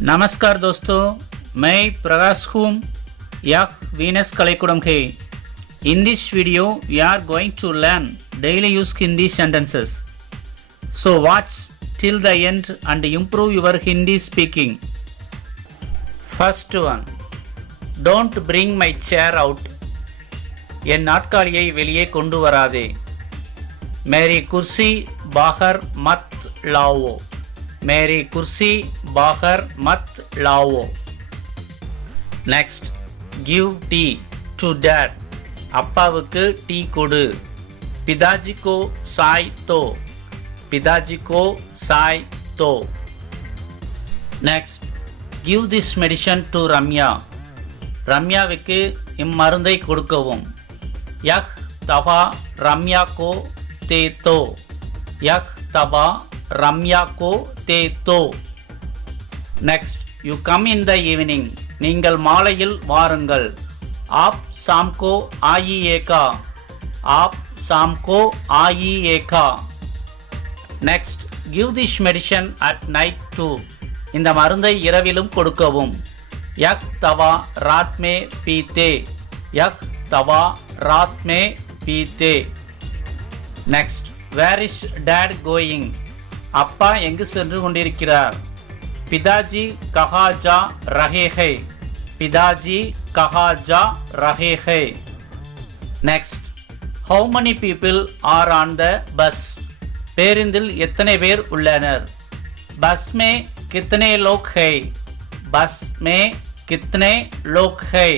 नमस्कार दोस्तों, मैं प्रकाश हूँ यह वीनस कलेकुडम है। In this video we are going to learn daily use Hindi sentences. So watch till the end and improve your Hindi speaking. First one, don't bring my chair out. என் நாற்காலியை வெளியே கொண்டு வராதே. मेरी कुर्सी बाहर मत लाओ. मेरी कुर्सी बाहर मत लाओ. Next, give tea to dad. அப்பாவுக்கு டீ கொடு. पिताजी को चाय दो. पिताजी को चाय दो. Next, give this medicine to Ramya. ரம்யாவுக்கு இம்மருந்தை கொடுக்கவும். यह दवा रम्या को दे दो. यह दवा रम्या को दे दो. Next, you come in the evening. நீங்கள் மாலையில் வாருங்கள். आप शाम को आइएगा. आप शाम को आइएगा. Next, give this medicine at night too. இந்த மருந்தை இரவிலும் கொடுக்கவும். यह दवा रात में पीते. यह दवा रात में पीते. Next, where is dad going? அப்பா எங்கு சென்று கொண்டிருக்கிறார்? पिताजी कहाँ जा रहे हैं? पिताजी कहाँ जा रहे हैं? Next, how many people are on the bus? பேருந்தில் எத்தனை பேர் உள்ளனர்? बस में कितने लोग हैं? बस में कितने लोग हैं?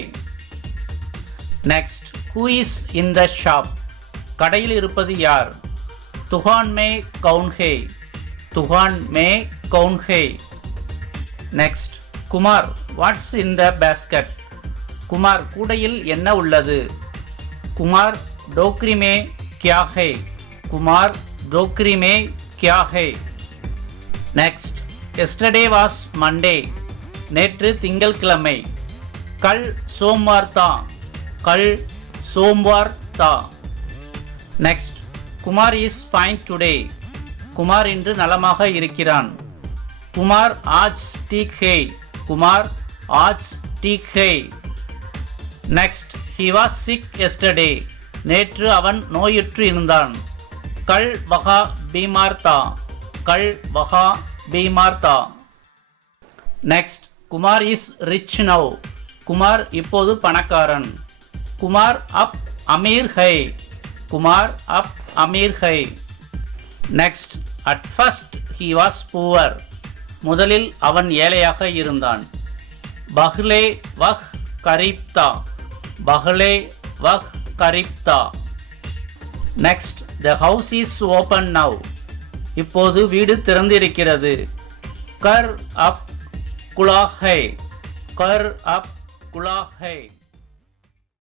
Next, who is in the shop? கடையில் இருப்பது யார்? दुकान में कौन है? दुकान में कौन है? Next, Kumar what's in the basket? Kumar கூடையில் என்ன உள்ளது? कुमार डोकरी में क्या है? कुमार डोकरी में क्या है? Next, yesterday was Monday. நேற்று திங்கட்கிழமை. कल सोमवार था. कल सोमवार था. Next, Kumar is fine today. Kumar இன்று நலமாக இருக்கிறான். कुमार आज ठीक है. कुमार आज ठीक है. Next, he was sick yesterday. நேற்று அவன் நோயுற்று இருந்தான். कल वह बीमार था. कल वह बीमार था. Next, Kumar is rich now. Kumar இப்போது பணக்காரன். कुमार अब अमीर है. कुमार अब अमीर है. Next, at first he was poor. முதலில் அவன் ஏழையாக இருந்தான். பஹ்லே வஹ் கரீப் தா. பஹ்லே வஹ் கரீப் தா. Next, the house is open now. இப்போது வீடு திறந்திருக்கிறது. कर अब खुला है. कर अब खुला है.